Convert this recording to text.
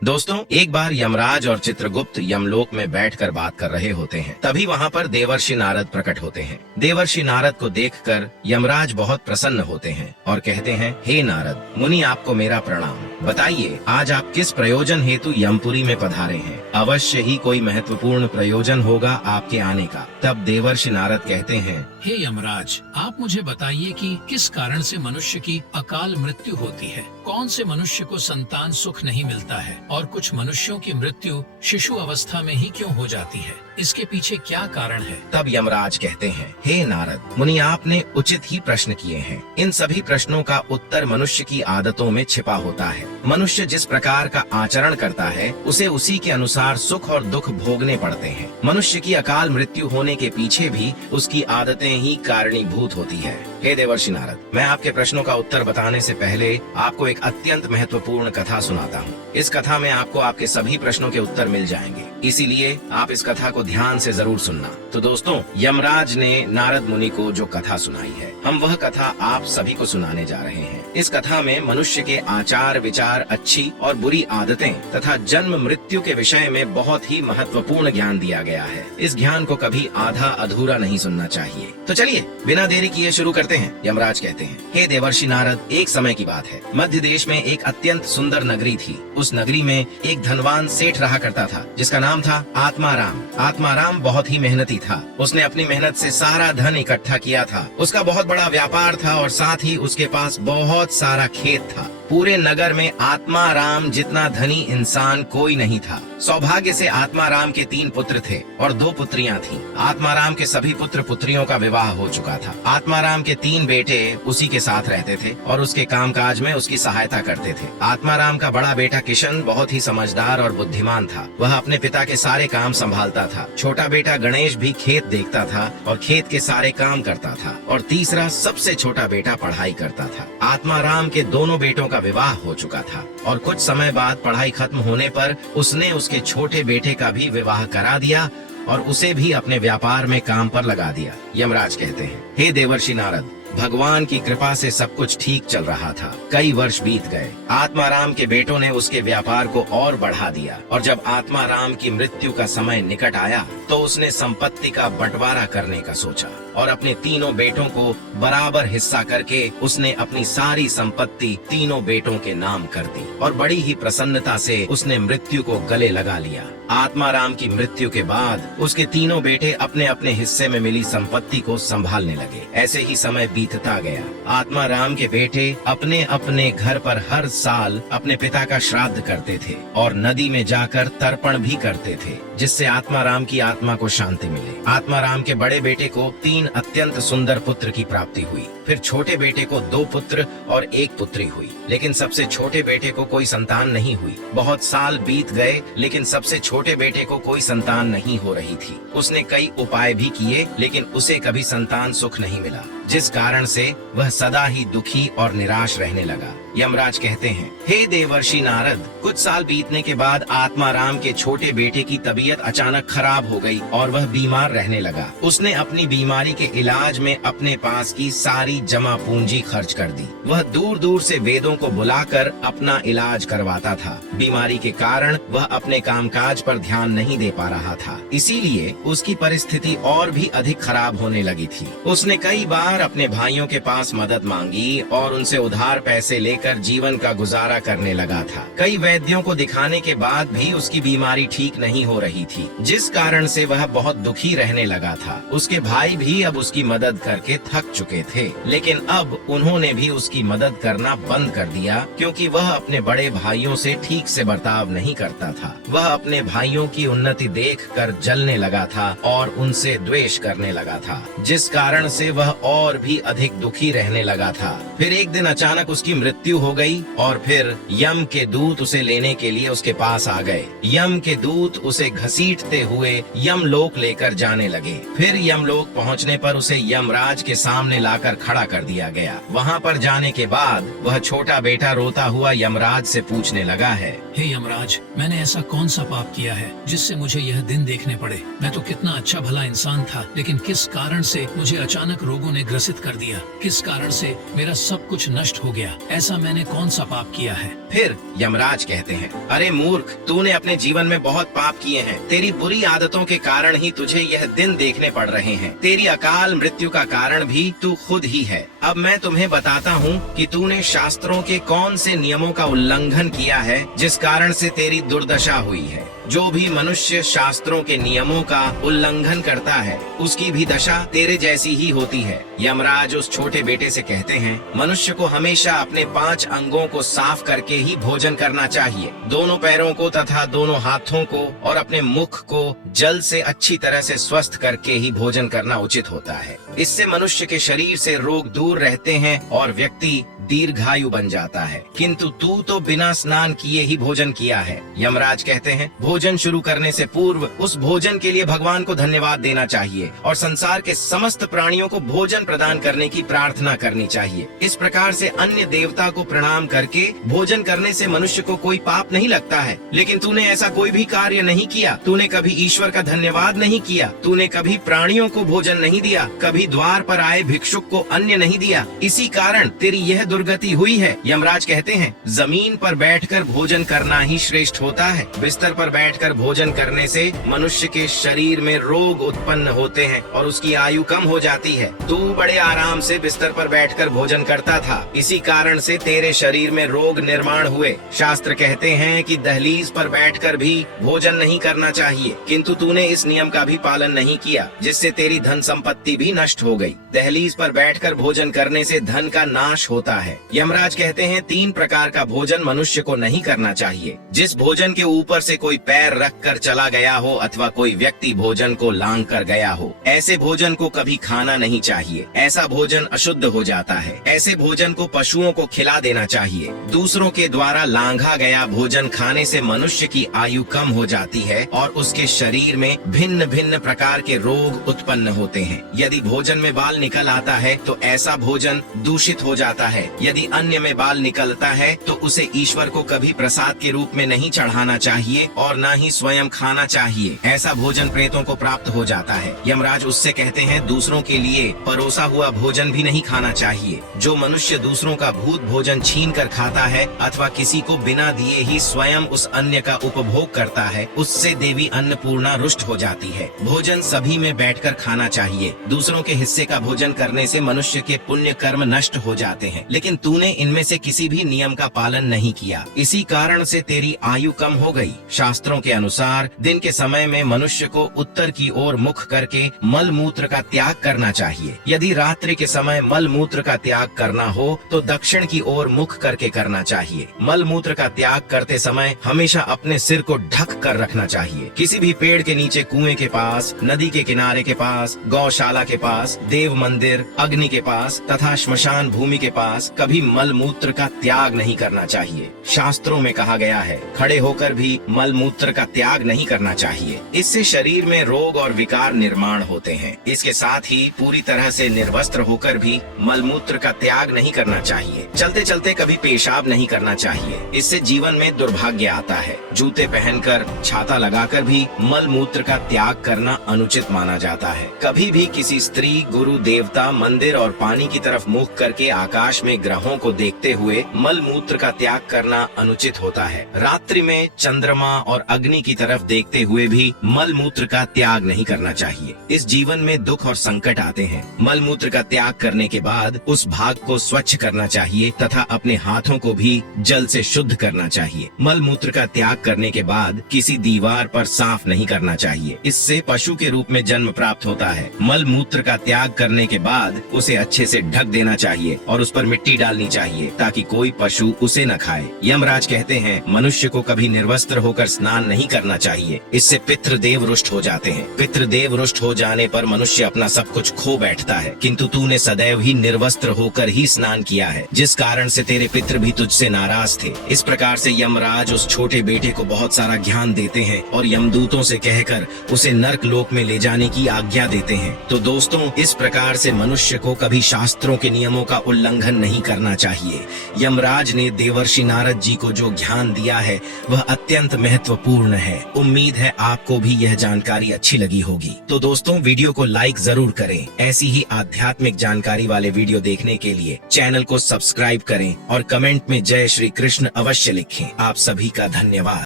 दोस्तों, एक बार यमराज और चित्रगुप्त यमलोक में बैठकर बात कर रहे होते हैं। तभी वहाँ पर देवर्षि नारद प्रकट होते हैं। देवर्षि नारद को देखकर यमराज बहुत प्रसन्न होते हैं और कहते हैं, हे नारद मुनि, आपको मेरा प्रणाम। बताइए, आज आप किस प्रयोजन हेतु यमपुरी में पधारे हैं? अवश्य ही कोई महत्वपूर्ण प्रयोजन होगा आपके आने का। तब देवर्षि नारद कहते हैं, हे यमराज, आप मुझे बताइए कि किस कारण से मनुष्य की अकाल मृत्यु होती है। कौन से मनुष्य को संतान सुख नहीं मिलता है और कुछ मनुष्यों की मृत्यु शिशु अवस्था में ही क्यों हो जाती है? इसके पीछे क्या कारण है? तब यमराज कहते हैं, हे नारद मुनि, आपने उचित ही प्रश्न किए हैं। इन सभी प्रश्नों का उत्तर मनुष्य की आदतों में छिपा होता है। मनुष्य जिस प्रकार का आचरण करता है, उसे उसी के अनुसार सुख और दुख भोगने पड़ते हैं। मनुष्य की अकाल मृत्यु होने के पीछे भी उसकी आदतें ही कारणीभूत होती है। हे देवर्षि नारद, मैं आपके प्रश्नों का उत्तर बताने से पहले आपको एक अत्यंत महत्वपूर्ण कथा सुनाता हूँ। इस कथा में आपको आपके सभी प्रश्नों के उत्तर मिल जाएंगे, इसीलिए आप इस कथा को ध्यान से जरूर सुनना। तो दोस्तों, यमराज ने नारद मुनि को जो कथा सुनाई है, हम वह कथा आप सभी को सुनाने जा रहे हैं। इस कथा में मनुष्य के आचार विचार, अच्छी और बुरी आदतें तथा जन्म मृत्यु के विषय में बहुत ही महत्वपूर्ण ज्ञान दिया गया है। इस ज्ञान को कभी आधा अधूरा नहीं सुनना चाहिए। तो चलिए बिना देरी किए शुरू करते हैं। यमराज कहते हैं, हे देवर्षि नारद, एक समय की बात है। मध्य देश में एक अत्यंत सुंदर नगरी थी। उस नगरी में एक धनवान सेठ रहा करता था, जिसका नाम था आत्माराम। आत्माराम बहुत ही मेहनती था। उसने अपनी मेहनत से सारा धन इकट्ठा किया था। उसका बहुत बड़ा व्यापार था और साथ ही उसके पास बहुत सारा खेत था। पूरे नगर में आत्माराम जितना धनी इंसान कोई नहीं था। सौभाग्य से आत्माराम के 3 पुत्र थे और 2 पुत्रियां थीं। आत्माराम के सभी पुत्र पुत्रियों का विवाह हो चुका था। आत्माराम के 3 बेटे उसी के साथ रहते थे और उसके कामकाज में उसकी सहायता करते थे। आत्माराम का बड़ा बेटा किशन बहुत ही समझदार और बुद्धिमान था। वह अपने पिता के सारे काम संभालता था। छोटा बेटा गणेश भी खेत देखता था और खेत के सारे काम करता था। और तीसरा सबसे छोटा बेटा पढ़ाई करता था। आत्माराम के दोनों बेटों का विवाह हो चुका था और कुछ समय बाद पढ़ाई खत्म होने पर उसने उसके छोटे बेटे का भी विवाह करा दिया और उसे भी अपने व्यापार में काम पर लगा दिया। यमराज कहते हैं, हे देवर्षि नारद, भगवान की कृपा से सब कुछ ठीक चल रहा था। कई वर्ष बीत गए। आत्माराम के बेटों ने उसके व्यापार को और बढ़ा दिया और जब आत्माराम की मृत्यु का समय निकट आया तो उसने संपत्ति का बंटवारा करने का सोचा और अपने तीनों बेटों को बराबर हिस्सा करके उसने अपनी सारी संपत्ति तीनों बेटों के नाम कर दी और बड़ी ही प्रसन्नता से उसने मृत्यु को गले लगा लिया। आत्माराम की मृत्यु के बाद उसके तीनों बेटे अपने अपने हिस्से में मिली संपत्ति को संभालने लगे। ऐसे ही समय बीतता गया। आत्माराम के बेटे अपने अपने घर पर हर साल अपने पिता का श्राद्ध करते थे और नदी में जाकर तर्पण भी करते थे, जिससे आत्माराम की आत्मा को शांति मिले। आत्माराम के बड़े बेटे को 3 अत्यंत सुंदर पुत्र की प्राप्ति हुई। फिर छोटे बेटे को 2 पुत्र और 1 पुत्री हुई, लेकिन सबसे छोटे बेटे को कोई संतान नहीं हुई। बहुत साल बीत गए, लेकिन सबसे छोटे बेटे को कोई संतान नहीं हो रही थी। उसने कई उपाय भी किए, लेकिन उसे कभी संतान सुख नहीं मिला, जिस कारण से वह सदा ही दुखी और निराश रहने लगा। यमराज कहते हैं, हे देवर्षि नारद, कुछ साल बीतने के बाद आत्माराम के छोटे बेटे की तबीयत अचानक खराब हो गई और वह बीमार रहने लगा। उसने अपनी बीमारी के इलाज में अपने पास की सारी जमा पूंजी खर्च कर दी। वह दूर दूर से वेदों को बुलाकर अपना इलाज करवाता था। बीमारी के कारण वह अपने कामकाज पर ध्यान नहीं दे पा रहा था, इसीलिए उसकी परिस्थिति और भी अधिक खराब होने लगी थी। उसने कई बार अपने भाइयों के पास मदद मांगी और उनसे उधार पैसे लेकर जीवन का गुजारा करने लगा था। कई वैद्यों को दिखाने के बाद भी उसकी बीमारी ठीक नहीं हो रही थी, जिस कारण से वह बहुत दुखी रहने लगा था। उसके भाई भी अब उसकी मदद करके थक चुके थे, लेकिन अब उन्होंने भी उसकी मदद करना बंद कर दिया, क्योंकि वह अपने बड़े भाइयों से ठीक से बर्ताव नहीं करता था। वह अपने भाइयों की उन्नति देखकर जलने लगा था और उनसे द्वेष करने लगा था, जिस कारण से वह और भी अधिक दुखी रहने लगा था। फिर एक दिन अचानक उसकी मृत्यु हो गई और फिर यम के दूत उसे लेने के लिए उसके पास आ गए। यम के दूत उसे घसीटते हुए यमलोक लेकर जाने लगे। फिर यमलोक पहुंचने पर उसे यमराज के सामने लाकर खड़ा कर दिया गया। वहाँ पर जाने के बाद वह छोटा बेटा रोता हुआ यमराज से पूछने लगा है, हे यमराज, मैंने ऐसा कौन सा पाप किया है जिससे मुझे यह दिन देखने पड़े? मैं तो कितना अच्छा भला इंसान था, लेकिन किस कारण से मुझे अचानक रोगों ने ग्रसित कर दिया? किस कारण से मेरा सब कुछ नष्ट हो गया? ऐसा मैंने कौन सा पाप किया है? फिर यमराज कहते हैं, अरे मूर्ख, तूने अपने जीवन में बहुत पाप किए हैं। तेरी बुरी आदतों के कारण ही तुझे यह दिन देखने पड़ रहे हैं। तेरी अकाल मृत्यु का कारण भी तू खुद ही है। अब मैं तुम्हें बताता हूँ कि तूने शास्त्रों के कौन से नियमों का उल्लंघन किया है जिस कारण से तेरी दुर्दशा हुई है। जो भी मनुष्य शास्त्रों के नियमों का उल्लंघन करता है उसकी भी दशा तेरे जैसी ही होती है। यमराज उस छोटे बेटे से कहते हैं, मनुष्य को हमेशा अपने 5 अंगों को साफ करके ही भोजन करना चाहिए। दोनों पैरों को तथा दोनों हाथों को और अपने मुख को जल से अच्छी तरह से स्वस्थ करके ही भोजन करना उचित होता है। इससे मनुष्य के शरीर से रोग दूर रहते हैं और व्यक्ति दीर्घायु बन जाता है। किंतु तू तो बिना स्नान किए ही भोजन किया है। यमराज कहते हैं, भोजन शुरू करने से पूर्व उस भोजन के लिए भगवान को धन्यवाद देना चाहिए और संसार के समस्त प्राणियों को भोजन प्रदान करने की प्रार्थना करनी चाहिए। इस प्रकार से अन्य देवता को प्रणाम करके भोजन करने से मनुष्य को कोई पाप नहीं लगता है। लेकिन तूने ऐसा कोई भी कार्य नहीं किया। तूने कभी ईश्वर का धन्यवाद नहीं किया। तूने कभी प्राणियों को भोजन नहीं दिया, कभी द्वार पर आए भिक्षुक को अन्न नहीं दिया। इसी कारण तेरी यह दुर्गति हुई है। यमराज कहते हैं, जमीन पर बैठकर भोजन करना ही श्रेष्ठ होता है। बिस्तर पर बैठकर भोजन करने से मनुष्य के शरीर में रोग उत्पन्न होते हैं और उसकी आयु कम हो जाती है। तू बड़े आराम से बिस्तर पर बैठकर भोजन करता था, इसी कारण से तेरे शरीर में रोग निर्माण हुए। शास्त्र कहते हैं कि दहलीज पर बैठकर भी भोजन नहीं करना चाहिए, किंतु तूने इस नियम का भी पालन नहीं किया, जिससे तेरी धन संपत्ति भी नष्ट हो गई। दहलीज पर बैठकर भोजन करने से धन का नाश होता है। यमराज कहते हैं, 3 प्रकार का भोजन मनुष्य को नहीं करना चाहिए। जिस भोजन के ऊपर से कोई पैर रख कर चला गया हो अथवा कोई व्यक्ति भोजन को लांग कर गया हो, ऐसे भोजन को कभी खाना नहीं चाहिए। ऐसा भोजन अशुद्ध हो जाता है। ऐसे भोजन को पशुओं को खिला देना चाहिए। दूसरों के द्वारा लांघा गया भोजन खाने से मनुष्य की आयु कम हो जाती है और उसके शरीर में भिन्न भिन्न प्रकार के रोग उत्पन्न होते हैं। यदि भोजन में बाल निकल आता है तो ऐसा भोजन दूषित हो जाता है। यदि अन्न में बाल निकलता है तो उसे ईश्वर को कभी प्रसाद के रूप में नहीं चढ़ाना चाहिए और न ही स्वयं खाना चाहिए। ऐसा भोजन प्रेतों को प्राप्त हो जाता है। यमराज उससे कहते हैं, दूसरों के लिए परोसा हुआ भोजन भी नहीं खाना चाहिए। जो मनुष्य दूसरों का भूत भोजन छीन कर खाता है अथवा किसी को बिना दिए ही स्वयं उस अन्न का उपभोग करता है, उससे देवी अन्नपूर्णा रुष्ट हो जाती है। भोजन सभी में बैठकर खाना चाहिए। दूसरों के हिस्से का भोजन करने से मनुष्य के पुण्य कर्म नष्ट हो जाते हैं, लेकिन तूने इनमें से किसी भी नियम का पालन नहीं किया। इसी कारण से तेरी आयु कम हो गई। शास्त्रों के अनुसार दिन के समय में मनुष्य को उत्तर की ओर मुख करके मल मूत्र का त्याग करना चाहिए। यदि रात्रि के समय मल मूत्र का त्याग करना हो तो दक्षिण की ओर मुख करके करना चाहिए। मल मूत्र का त्याग करते समय हमेशा अपने सिर को ढक कर रखना चाहिए। किसी भी पेड़ के नीचे, कुएं के पास, नदी के किनारे के पास, गौशाला के पास, देव मंदिर, अग्नि के पास तथा श्मशान भूमि के पास कभी मल मूत्र का त्याग नहीं करना चाहिए। शास्त्रों में कहा गया है, खड़े होकर भी मल मूत्र का त्याग नहीं करना चाहिए। इससे शरीर में रोग और विकार निर्माण होते हैं। इसके साथ ही पूरी तरह से निर्वस्त्र होकर भी मल मूत्र का त्याग नहीं करना चाहिए। चलते चलते कभी पेशाब नहीं करना चाहिए, इससे जीवन में दुर्भाग्य आता है। जूते पहनकर, छाता लगाकर भी मल मूत्र का त्याग करना अनुचित माना जाता है। कभी भी किसी स्त्री, गुरु, देवता, मंदिर और पानी की तरफ मुख करके आकाश में ग्रहों को देखते हुए मल मूत्र का त्याग करना अनुचित होता है। रात्रि में चंद्रमा और अग्नि की तरफ देखते हुए भी मल मूत्र का त्याग नहीं करना चाहिए। इस जीवन में दुख और संकट आते हैं। मल मूत्र का त्याग करने के बाद उस भाग को स्वच्छ करना चाहिए तथा अपने हाथों को भी जल से शुद्ध करना चाहिए। मल मूत्र का त्याग करने के बाद किसी दीवार पर साफ नहीं करना चाहिए, इससे पशु के रूप में जन्म प्राप्त होता है। मल मूत्र का त्याग करने के बाद उसे अच्छे से ढक देना चाहिए और उस पर मिट्टी मिट्टी डालनी चाहिए ताकि कोई पशु उसे न खाए। यमराज कहते हैं मनुष्य को कभी निर्वस्त्र होकर स्नान नहीं करना चाहिए, इससे पितृदेव रुष्ट हो जाते हैं। पितृदेव रुष्ट हो जाने पर मनुष्य अपना सब कुछ खो बैठता है, किंतु तूने सदैव ही निर्वस्त्र होकर ही स्नान किया है, जिस कारण से तेरे पितृ भी तुझसे नाराज थे। इस प्रकार से यमराज उस छोटे बेटे को बहुत सारा ज्ञान देते हैं और यमदूतों से कहकर उसे नर्क लोक में ले जाने की आज्ञा देते हैं। तो दोस्तों, इस प्रकार से मनुष्य को कभी शास्त्रों के नियमों का उल्लंघन नहीं करना चाहिए। यमराज ने देवर्षि नारद जी को जो ज्ञान दिया है वह अत्यंत महत्वपूर्ण है। उम्मीद है आपको भी यह जानकारी अच्छी लगी होगी। तो दोस्तों, वीडियो को लाइक जरूर करें। ऐसी ही आध्यात्मिक जानकारी वाले वीडियो देखने के लिए चैनल को सब्सक्राइब करें और कमेंट में जय श्री कृष्ण अवश्य लिखें। आप सभी का धन्यवाद।